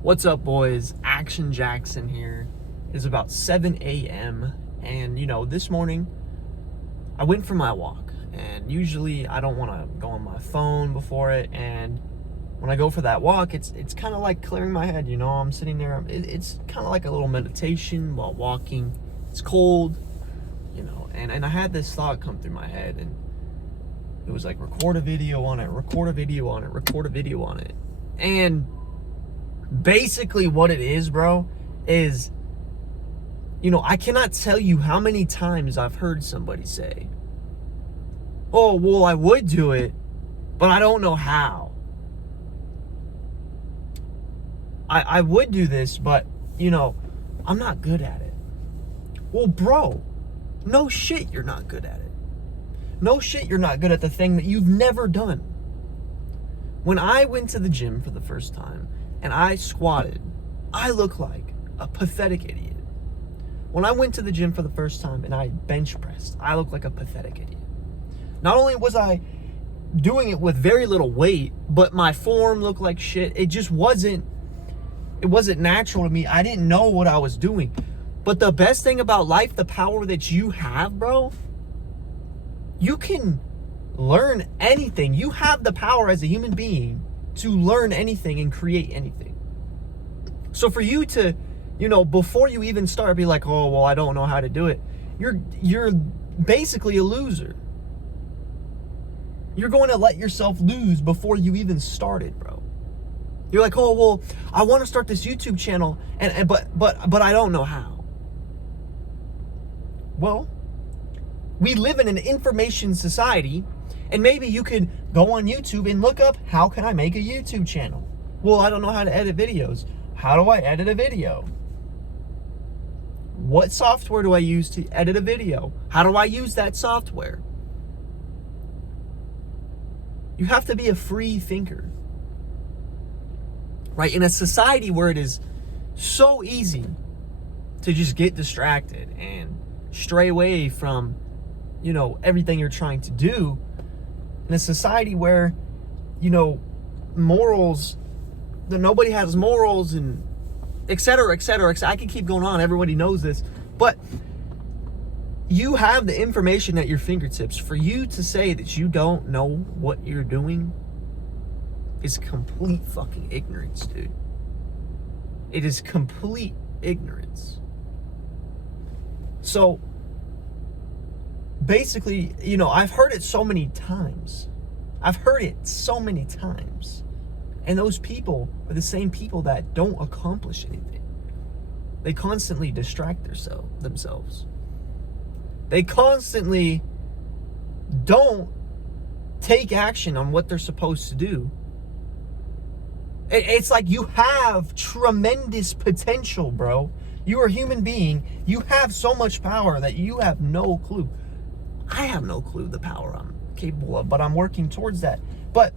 What's up, boys? Action Jackson here. It's about 7 a.m. And, this morning I went for my walk. And usually I don't want to go on my phone before it. And when I go for that walk, it's kind of like clearing my head. I'm sitting there. It's kind of like a little meditation while walking. It's cold, and I had this thought come through my head. And it was like, record a video on it, record a video on it, record a video on it. And basically what it is, bro, is, I cannot tell you how many times I've heard somebody say, oh, well, I would do it, but I don't know how. I would do this, but, I'm not good at it. Well, bro, no shit you're not good at it. No shit you're not good at the thing that you've never done. When I went to the gym for the first time, and I squatted, I look like a pathetic idiot. When I went to the gym for the first time and I bench pressed, I look like a pathetic idiot. Not only was I doing it with very little weight, but my form looked like shit. It wasn't natural to me. I didn't know what I was doing. But the best thing about life, the power that you have, bro, you can learn anything. You have the power as a human being to learn anything and create anything. So for you to, before you even start, be like, oh, well, I don't know how to do it. You're basically a loser. You're going to let yourself lose before you even started, bro. You're like, oh, well, I want to start this YouTube channel, but I don't know how. Well, we live in an information society. And maybe you could go on YouTube and look up, how can I make a YouTube channel? Well, I don't know how to edit videos. How do I edit a video? What software do I use to edit a video? How do I use that software? You have to be a free thinker. Right? In a society where it is so easy to just get distracted and stray away from, everything you're trying to do. In a society where, morals, that nobody has morals and et cetera, et cetera, et cetera. I can keep going on. Everybody knows this. But you have the information at your fingertips. For you to say that you don't know what you're doing is complete fucking ignorance, dude. It is complete ignorance. So, basically, I've heard it so many times. And those people are the same people that don't accomplish anything. They constantly distract themselves. They constantly don't take action on what they're supposed to do. It's like you have tremendous potential, bro. You're a human being. You have so much power that you have no clue. I have no clue the power I'm capable of, but I'm working towards that. But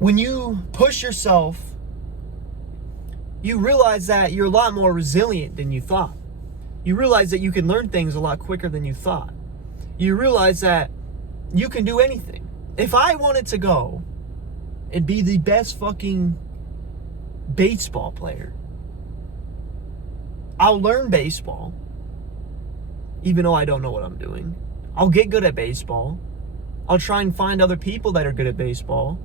when you push yourself, you realize that you're a lot more resilient than you thought. You realize that you can learn things a lot quicker than you thought. You realize that you can do anything. If I wanted to go and be the best fucking baseball player, I'll learn baseball, even though I don't know what I'm doing. I'll get good at baseball. I'll try and find other people that are good at baseball.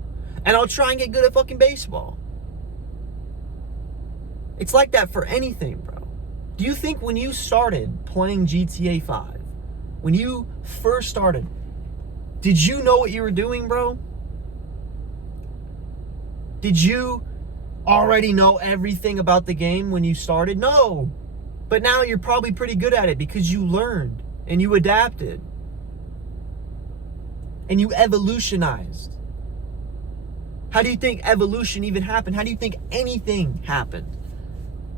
And I'll try and get good at fucking baseball. It's like that for anything, bro. Do you think when you started playing GTA 5, when you first started, did you know what you were doing, bro? Did you already know everything about the game when you started? No. But now you're probably pretty good at it because you learned and you adapted. And you evolutionized. How do you think evolution even happened? How do you think anything happened?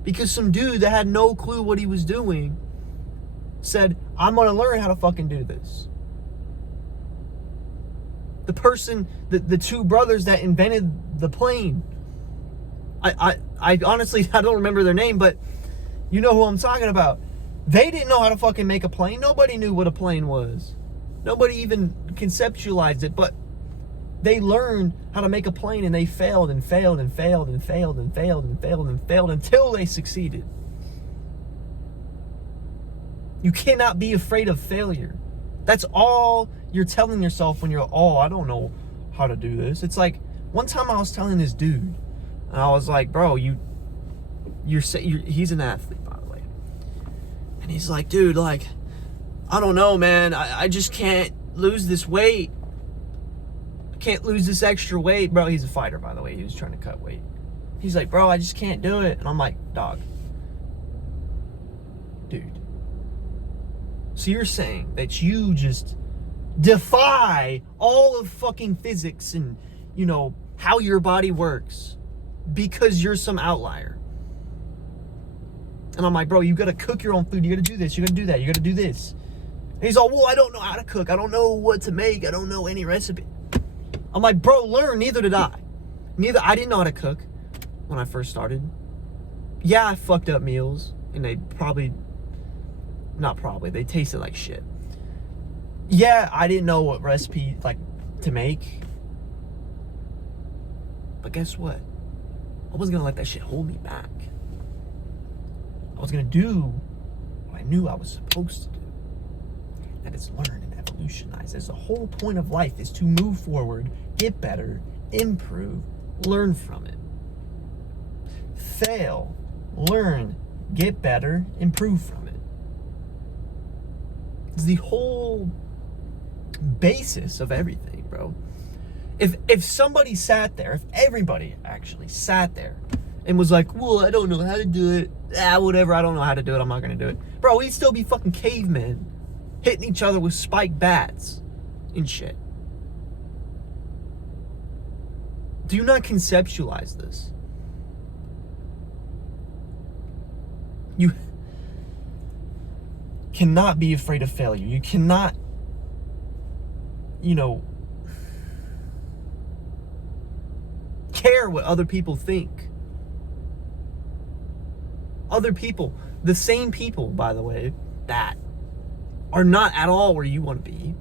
Because some dude that had no clue what he was doing said, I'm going to learn how to fucking do this. The person, the two brothers that invented the plane. I honestly, I don't remember their name, but you know who I'm talking about. They didn't know how to fucking make a plane. Nobody knew what a plane was. Nobody even conceptualized it, but They learned how to make a plane and they failed and failed and failed and failed and failed and failed and failed until they succeeded. You cannot be afraid of failure. That's all you're telling yourself when you're, oh, I don't know how to do this. It's like, one time I was telling this dude, and I was like, bro, he's an athlete, by the way. And he's like, dude, like, I don't know, man. I just can't lose this weight. I can't lose this extra weight. Bro, he's a fighter, by the way. He was trying to cut weight. He's like, bro, I just can't do it. And I'm like, dog, dude. So you're saying that you just defy all of fucking physics and, you know, how your body works because you're some outlier. And I'm like, bro, you gotta cook your own food. You gotta do this. You gotta do that. You gotta do this. And he's all, well, I don't know how to cook. I don't know what to make. I don't know any recipe. I'm like, bro, learn. Neither did I. I didn't know how to cook when I first started. Yeah, I fucked up meals, and they they tasted like shit. Yeah, I didn't know what recipe, like, to make. But guess what? I wasn't gonna let that shit hold me back. I was gonna do what I knew I was supposed to do. That is learn and evolutionize. As the whole point of life is to move forward, get better, improve, learn from it. Fail, learn, get better, improve from it. It's the whole basis of everything, bro. If somebody sat there, if everybody actually sat there and was like, well, I don't know how to do it. Whatever, I don't know how to do it. I'm not going to do it. Bro, we'd still be fucking cavemen hitting each other with spiked bats and shit. Do you not conceptualize this? You cannot be afraid of failure. You cannot, care what other people think. Other people, the same people, by the way, that are not at all where you want to be,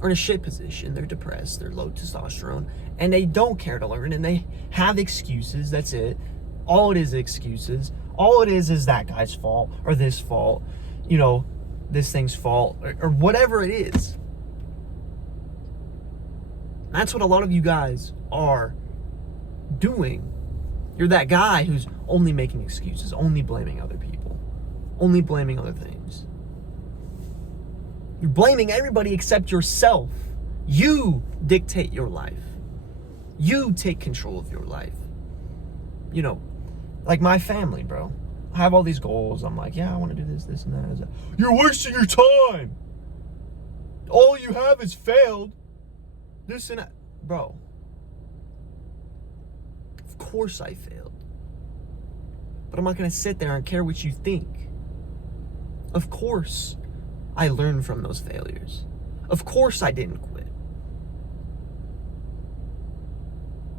are in a shit position. They're depressed, they're low testosterone, and they don't care to learn, and they have excuses. That's it. All it is excuses. All it is that guy's fault, or this fault, this thing's fault, or whatever it is. That's what a lot of you guys are doing. You're that guy who's only making excuses, only blaming other people, only blaming other things. You're blaming everybody except yourself. You dictate your life. You take control of your life. Like my family, bro. I have all these goals. I'm like, yeah, I want to do this, and that. You're wasting your time. All you have is failed. This and that. Bro. Of course I failed. But I'm not going to sit there and care what you think. Of course I learned from those failures. Of course I didn't quit.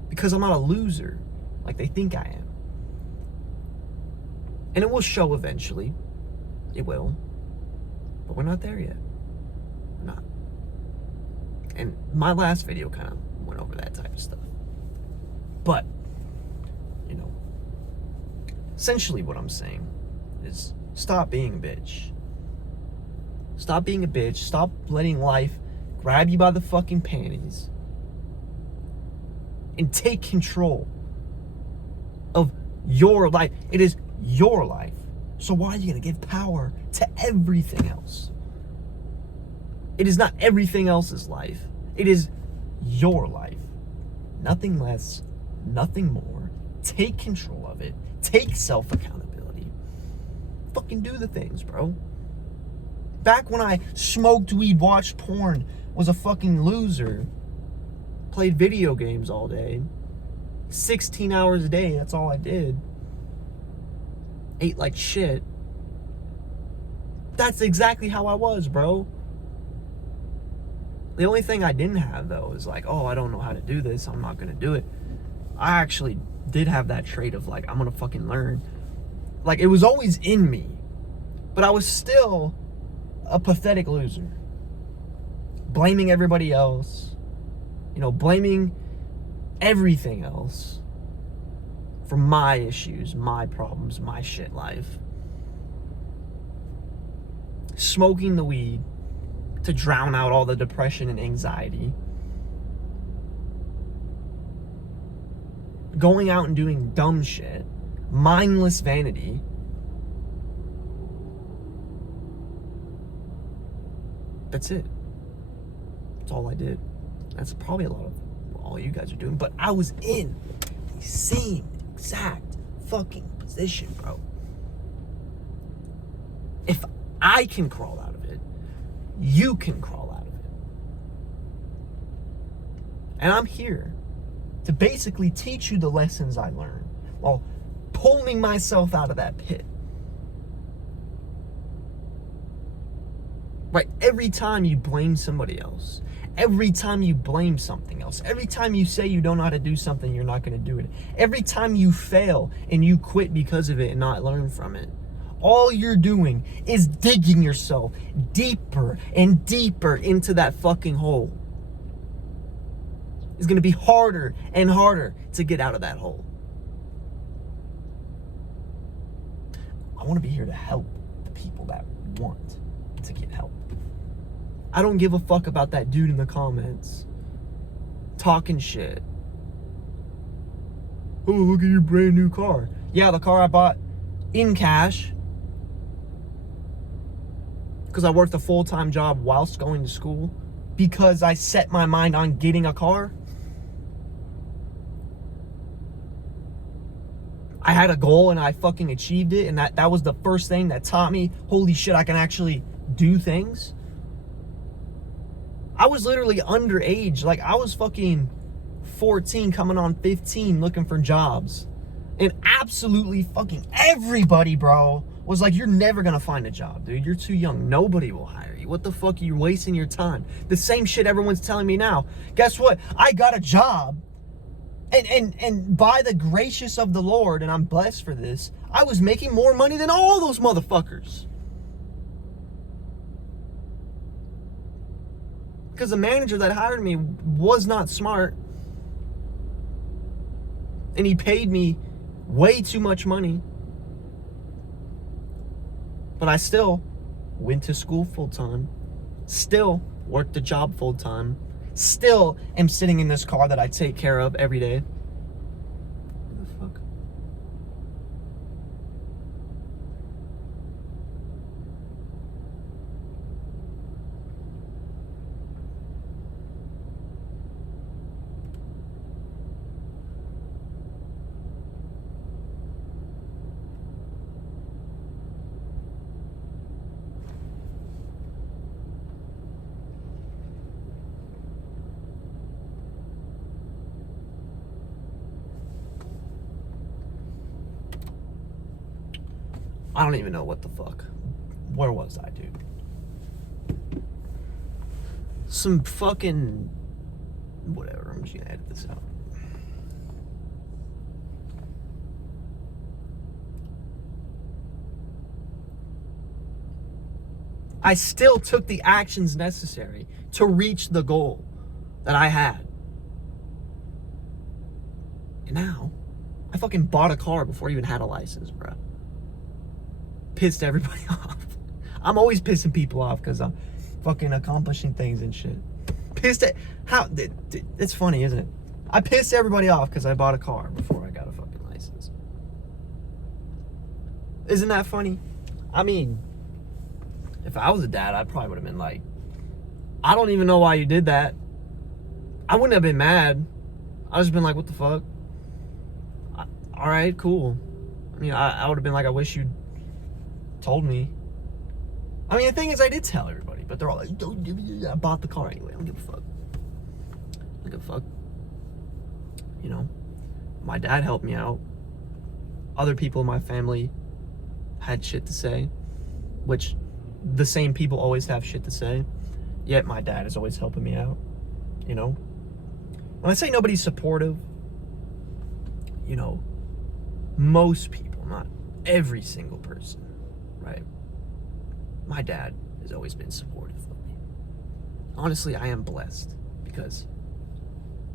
Because I'm not a loser like they think I am. And it will show eventually. It will. But we're not there yet. We're not. And my last video kind of went over that type of stuff. But, essentially what I'm saying is stop being a bitch. Stop being a bitch. Stop letting life grab you by the fucking panties. And take control of your life. It is your life. So why are you going to give power to everything else? It is not everything else's life. It is your life. Nothing less, nothing more. Take control of it. Take self-accountability. Fucking do the things, bro. Back when I smoked weed, watched porn, was a fucking loser, played video games all day, 16 hours a day, that's all I did. Ate like shit. That's exactly how I was, bro. The only thing I didn't have, though, is like, oh, I don't know how to do this, I'm not gonna do it. I actually did have that trait of like, I'm gonna fucking learn. Like, it was always in me, but I was still a pathetic loser. Blaming everybody else, blaming everything else for my issues, my problems, my shit life. Smoking the weed to drown out all the depression and anxiety. Going out and doing dumb shit. Mindless vanity. That's it. That's all I did. That's probably a lot of what all you guys are doing. But I was in the same exact fucking position, bro. If I can crawl out of it, you can crawl out of it. And I'm here to basically teach you the lessons I learned while pulling myself out of that pit. Right? Every time you blame somebody else, every time you blame something else, every time you say you don't know how to do something, you're not going to do it. Every time you fail and you quit because of it and not learn from it, all you're doing is digging yourself deeper and deeper into that fucking hole. It's going to be harder and harder to get out of that hole. I want to be here to help the people that want to get help. I don't give a fuck about that dude in the comments talking shit. Oh, look at your brand new car. Yeah, the car I bought in cash because I worked a full-time job whilst going to school because I set my mind on getting a car. I had a goal and I fucking achieved it, and that was the first thing that taught me, holy shit, I can actually do things. I was literally underage. Like, I was fucking 14 coming on 15 looking for jobs. And absolutely fucking everybody, bro, was like, you're never gonna find a job, dude. You're too young. Nobody will hire you. What the fuck? You're wasting your time. The same shit everyone's telling me now. Guess what? I got a job. And by the gracious of the Lord, and I'm blessed for this, I was making more money than all those motherfuckers. Because the manager that hired me was not smart. And he paid me way too much money. But I still went to school full time. Still worked the job full time. Still am sitting in this car that I take care of every day. What the fuck? I don't even know what the fuck. Where was I, dude? Some fucking... Whatever, I'm just gonna edit this out. I still took the actions necessary to reach the goal that I had. And now, I fucking bought a car before I even had a license, bro. Pissed everybody off. I'm always pissing people off because I'm fucking accomplishing things and shit. Pissed at how it's funny, isn't it? I pissed everybody off because I bought a car before I got a fucking license. Isn't that funny? I mean, if I was a dad, I probably would have been like, I don't even know why you did that. I wouldn't have been mad. I would just been like, what the fuck? All right, cool. I mean, I would have been like, I wish you'd told me. I mean, the thing is, I did tell everybody, but they're all like, I bought the car anyway. I don't give a fuck. I don't give a fuck. You know, my dad helped me out. Other people in my family had shit to say, which the same people always have shit to say. Yet my dad is always helping me out, you know? When I say nobody's supportive, you know, most people, not every single person, right? My dad has always been supportive of me. Honestly, I am blessed because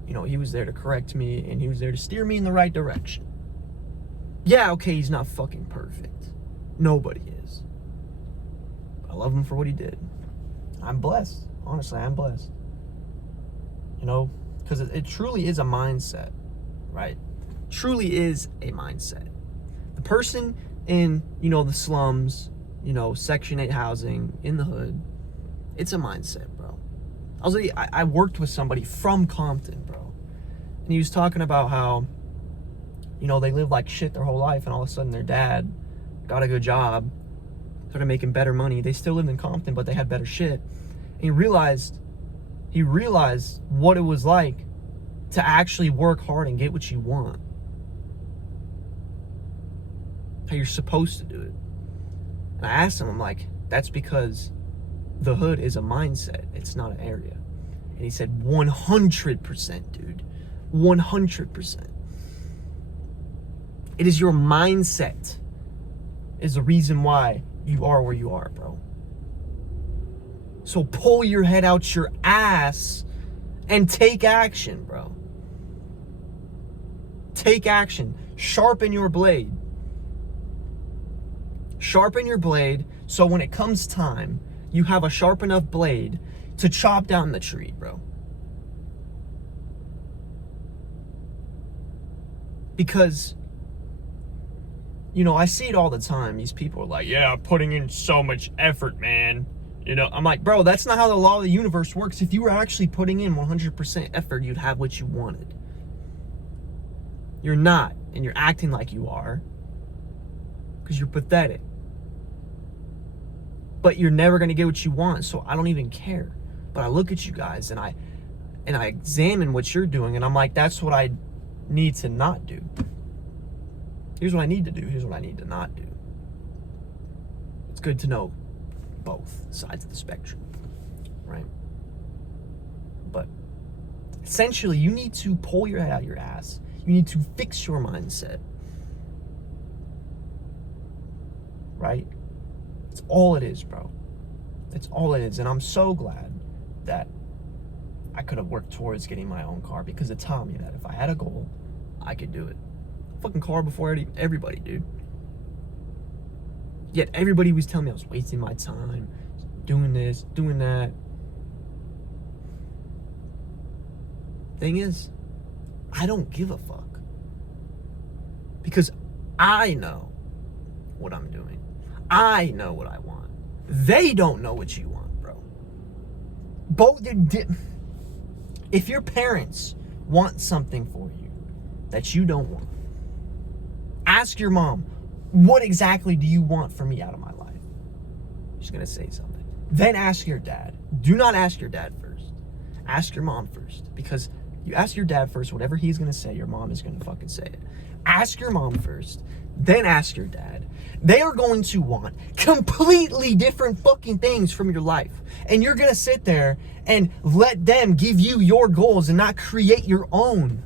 You know, he was there to correct me, and he was there to steer me in the right direction. Yeah, okay, he's not fucking perfect. Nobody is. But I love him for what he did. I'm blessed. Honestly, I'm blessed. You know, because it truly is a mindset, right? Truly is a mindset. The person in, you know, the slums, you know, Section 8 housing in the hood, it's a mindset, bro. I worked with somebody from Compton, bro. And he was talking about how, you know, they lived like shit their whole life, and all of a sudden their dad got a good job, started making better money. They still lived in Compton, but they had better shit. And he realized what it was like to actually work hard and get what you want. How you're supposed to do it. And I asked him, I'm like, that's because the hood is a mindset. It's not an area. And he said, 100%, dude. 100%. It is your mindset is the reason why you are where you are, bro. So pull your head out your ass and take action, bro. Take action. Sharpen your blade. Sharpen your blade so when it comes time, you have a sharp enough blade to chop down the tree, bro. Because, you know, I see it all the time. These people are like, yeah, I'm putting in so much effort, man. You know, I'm like, bro, that's not how the law of the universe works. If you were actually putting in 100% effort, you'd have what you wanted. You're not, and you're acting like you are because you're pathetic. But you're never going to get what you want, so I don't even care. But I look at you guys and I examine what you're doing, and I'm like, that's what I need to not do. Here's what I need to do. Here's what I need to not do. It's good to know both sides of the spectrum, right? But essentially, you need to pull your head out your ass. You need to fix your mindset, right? It's all it is, bro. It's all it is. And I'm so glad that I could have worked towards getting my own car, because it taught me that if I had a goal, I could do it. Fucking car before everybody, dude. Yet everybody was telling me I was wasting my time, doing this, doing that. Thing is, I don't give a fuck. Because I know what I'm doing. I know what I want. They don't know what you want, bro. If your parents want something for you that you don't want, ask your mom, what exactly do you want from me out of my life? She's gonna say something. Then ask your dad. Do not ask your dad first. Ask your mom first. Because you ask your dad first, whatever he's gonna say, your mom is gonna fucking say it. Ask your mom first, then ask your dad. They are going to want completely different fucking things from your life. And you're gonna sit there and let them give you your goals and not create your own.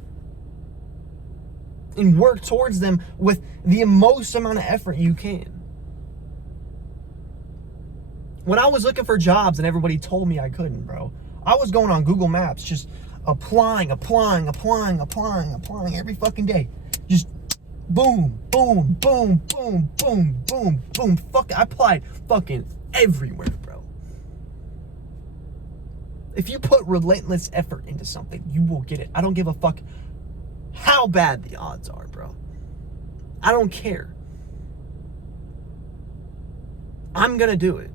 And work towards them with the most amount of effort you can. When I was looking for jobs and everybody told me I couldn't, bro, I was going on Google Maps just applying every fucking day. Just boom, boom, boom, boom, boom, boom, boom. I applied fucking everywhere, bro. If you put relentless effort into something, you will get it. I don't give a fuck how bad the odds are, bro. I don't care. I'm gonna do it.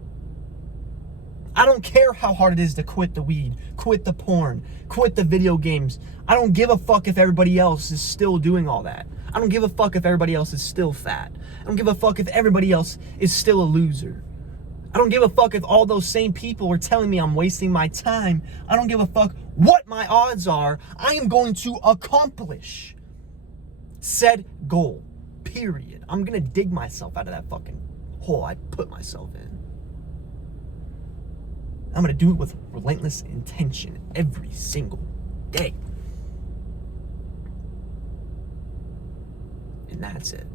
I don't care how hard it is to quit the weed, quit the porn, quit the video games. I don't give a fuck if everybody else is still doing all that. I don't give a fuck if everybody else is still fat. I don't give a fuck if everybody else is still a loser. I don't give a fuck if all those same people are telling me I'm wasting my time. I don't give a fuck what my odds are. I am going to accomplish said goal, period. I'm gonna dig myself out of that fucking hole I put myself in. I'm gonna do it with relentless intention every single day. And that's it.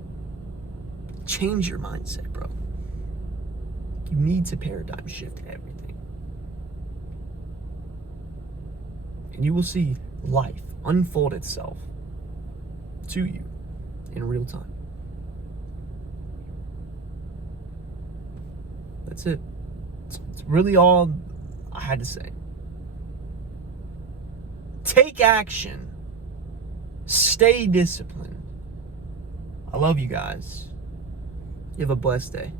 Change your mindset, bro. You need to paradigm shift everything. And you will see life unfold itself to you in real time. That's it. It's really all I had to say. Take action. Stay disciplined. I love you guys. You have a blessed day.